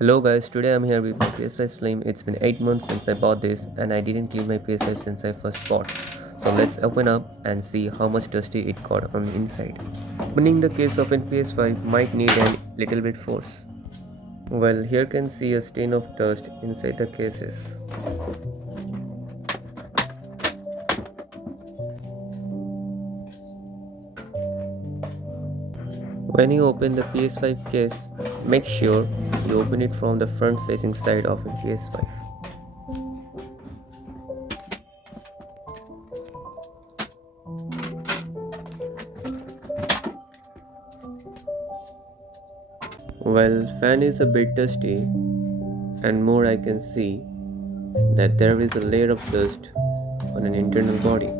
Hello guys, today I'm here with my PS5 Slim. It's been 8 months since I bought this and I didn't clean my PS5 since I first bought. So let's open up and see how much dusty it got on the inside. Opening the case of a PS5 might need a little bit force. Well, here can see a stain of dust inside the cases. When you open the PS5 case, make sure you open it from the front facing side of a PS5. Well, fan is a bit dusty, and more I can see that there is a layer of dust on an internal body.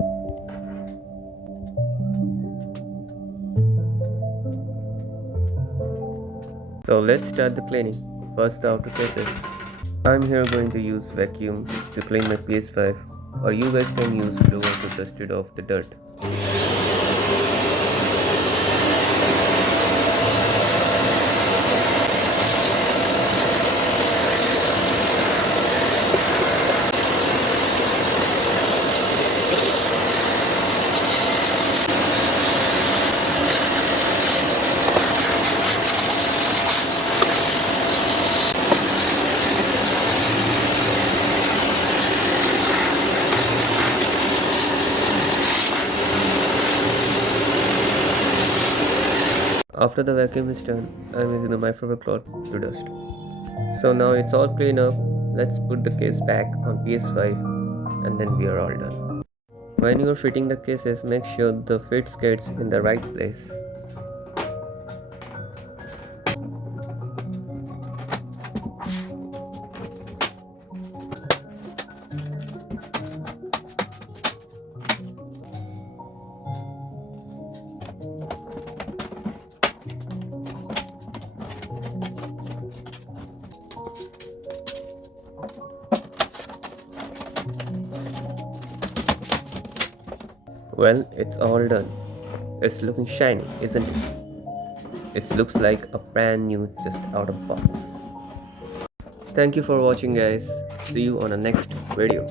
So let's start the cleaning. First the outer cases. I'm here going to use vacuum to clean my PS5, or you guys can use blower to dust it off the dirt. After the vacuum is done, I'm using the microfiber cloth to dust. So now it's all clean up. Let's put the case back on PS5 and then we are all done. When you are fitting the cases, make sure the fits gets in the right place. Well, it's all done. It's looking shiny, isn't it? It looks like a brand new just out of box. Thank you for watching guys. See you on the next video.